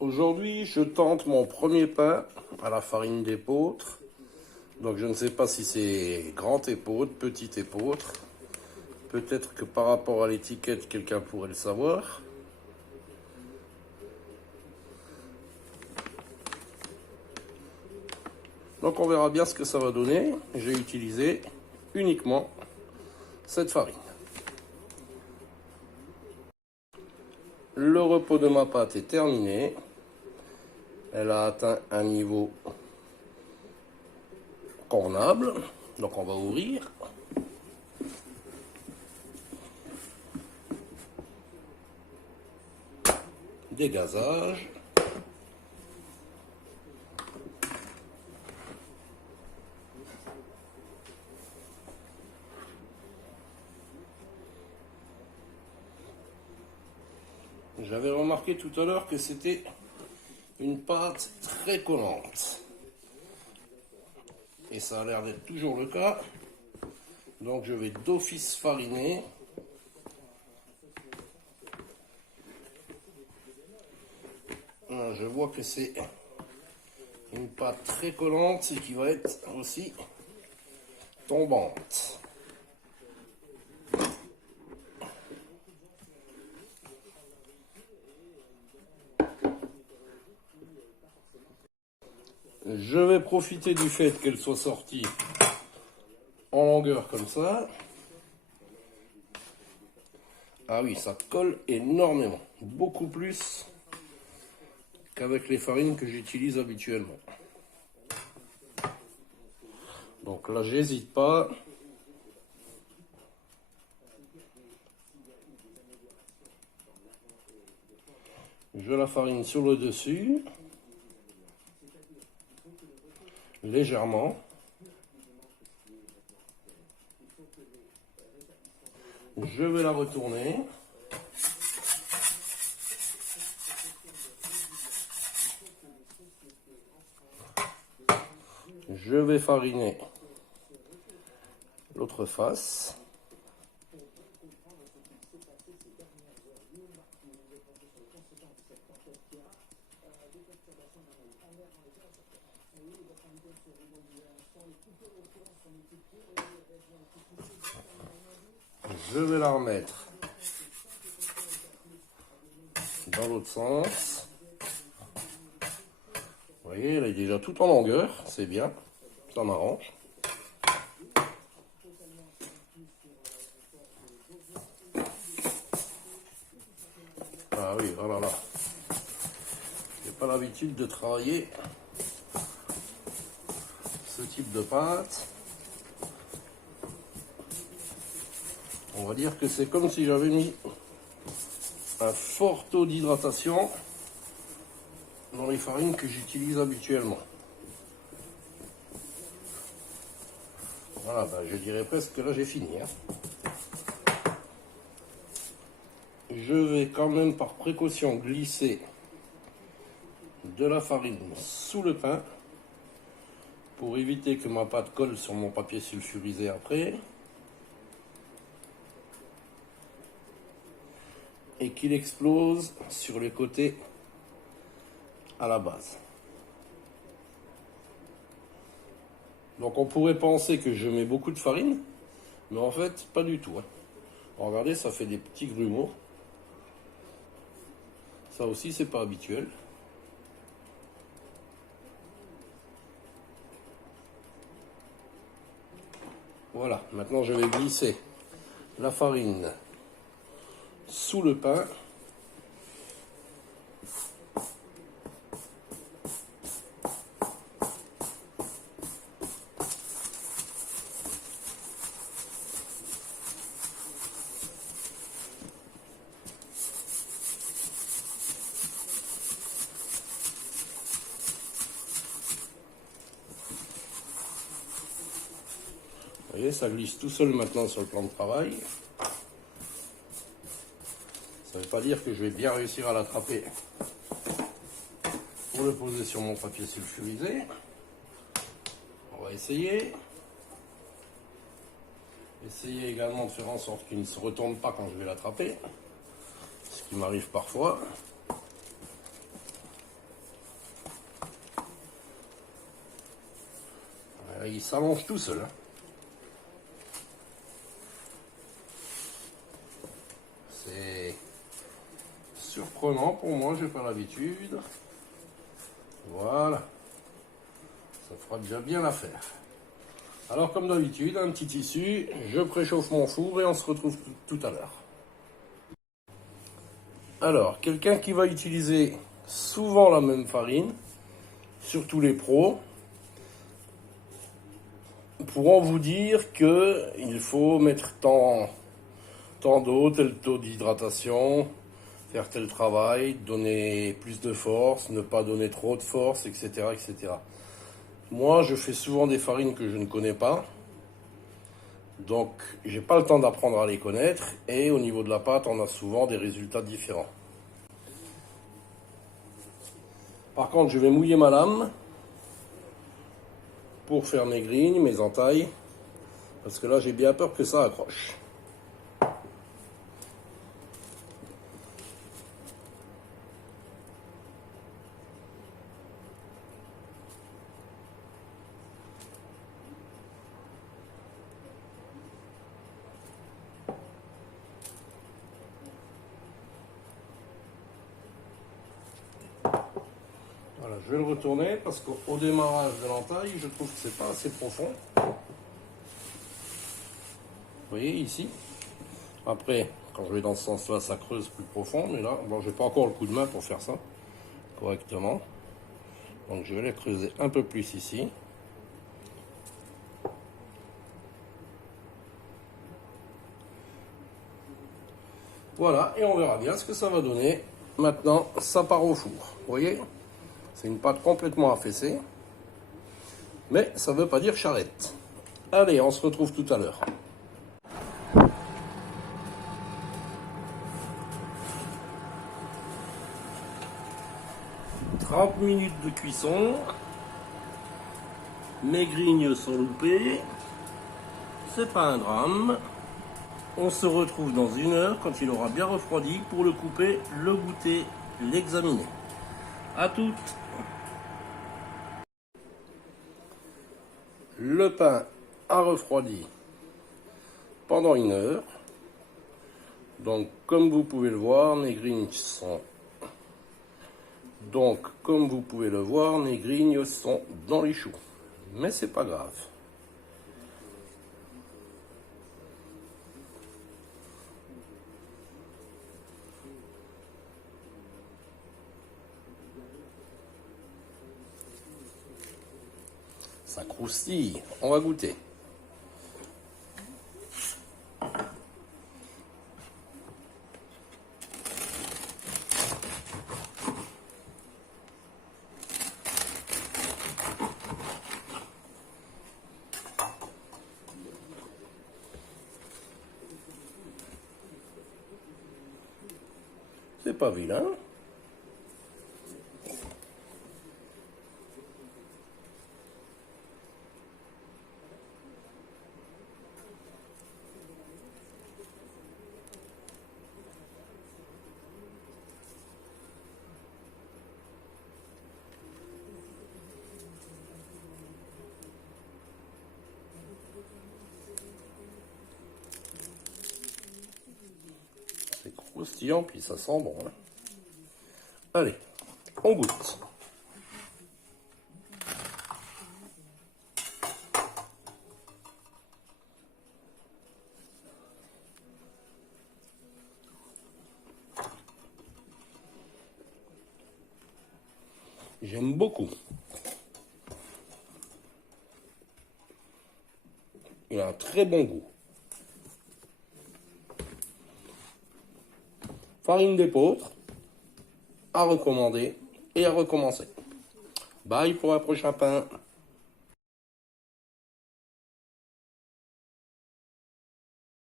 Aujourd'hui, je tente mon premier pain à la farine d'épeautre. Donc je ne sais pas si c'est grand épeautre, petit épeautre. Peut-être que par rapport à l'étiquette, quelqu'un pourrait le savoir. Donc on verra bien ce que ça va donner. J'ai utilisé uniquement cette farine. Le repos de ma pâte est terminé. Elle a atteint un niveau convenable. Donc on va ouvrir. Dégazage. J'avais remarqué tout à l'heure que c'était une pâte très collante. Et ça a l'air d'être toujours le cas. Donc je vais d'office fariner. Je vois que c'est une pâte très collante et qui va être aussi tombante. Je vais profiter du fait qu'elle soit sortie en longueur comme ça. Ah oui, ça colle énormément, beaucoup plus qu'avec les farines que j'utilise habituellement. Donc là, j'hésite pas. Je la farine sur le dessus, légèrement. Je vais la retourner. Je vais fariner l'autre face. Je vais la remettre dans l'autre sens. Vous voyez, elle est déjà tout en longueur, c'est bien, ça m'arrange. Ah oui, voilà, là. J'ai pas l'habitude de travailler ce type de pâte. On va dire que c'est comme si j'avais mis un fort taux d'hydratation dans les farines que j'utilise habituellement. Voilà, ben je dirais presque que là j'ai fini. Je vais quand même par précaution glisser de la farine sous le pain pour éviter que ma pâte colle sur mon papier sulfurisé après. Et qu'il explose sur les côtés à la base. Donc on pourrait penser que je mets beaucoup de farine, mais en fait pas du tout. Regardez, ça fait des petits grumeaux. Ça aussi c'est pas habituel. Voilà, maintenant je vais glisser la farine sous le pain. Vous voyez, ça glisse tout seul maintenant sur le plan de travail. Ça ne veut pas dire que je vais bien réussir à l'attraper pour le poser sur mon papier sulfurisé. On va essayer. Essayez également de faire en sorte qu'il ne se retourne pas quand je vais l'attraper, ce qui m'arrive parfois. il s'allonge tout seul. Hein. C'est surprenant pour moi, j'ai pas l'habitude. Voilà. Ça fera déjà bien l'affaire. Alors comme d'habitude, un petit tissu, je préchauffe mon four et on se retrouve tout à l'heure. Alors, quelqu'un qui va utiliser souvent la même farine, surtout les pros, pourront vous dire qu'il faut mettre tant d'eau, tel taux d'hydratation, faire tel travail, donner plus de force, ne pas donner trop de force, etc., etc. Moi, je fais souvent des farines que je ne connais pas, donc j'ai pas le temps d'apprendre à les connaître, et au niveau de la pâte, on a souvent des résultats différents. Par contre, je vais mouiller ma lame pour faire mes grignes, mes entailles, parce que là, j'ai bien peur que ça accroche. Voilà, je vais le retourner parce qu'au démarrage de l'entaille, je trouve que c'est pas assez profond. Vous voyez ici. Après, quand je vais dans ce sens-là, ça creuse plus profond, mais là, bon, j'ai pas encore le coup de main pour faire ça correctement. Donc je vais les creuser un peu plus ici. Voilà, et on verra bien ce que ça va donner. Maintenant, ça part au four. Vous voyez, c'est une pâte complètement affaissée. Mais ça ne veut pas dire charrette. Allez, on se retrouve tout à l'heure. 30 minutes de cuisson. Mes grignes sont loupées. C'est pas un drame. On se retrouve dans 1 heure quand il aura bien refroidi pour le couper, le goûter, l'examiner. À toutes. Le pain a refroidi pendant 1 heure. Donc comme vous pouvez le voir, mes grignes sont dans les choux. Mais c'est pas grave. Ça croustille. On va goûter. C'est pas vilain. C'est croustillant, puis ça sent bon. Hein. Allez, on goûte. J'aime beaucoup. Il a un très bon goût. Farine d'épeautre, à recommander et à recommencer. Bye pour un prochain pain.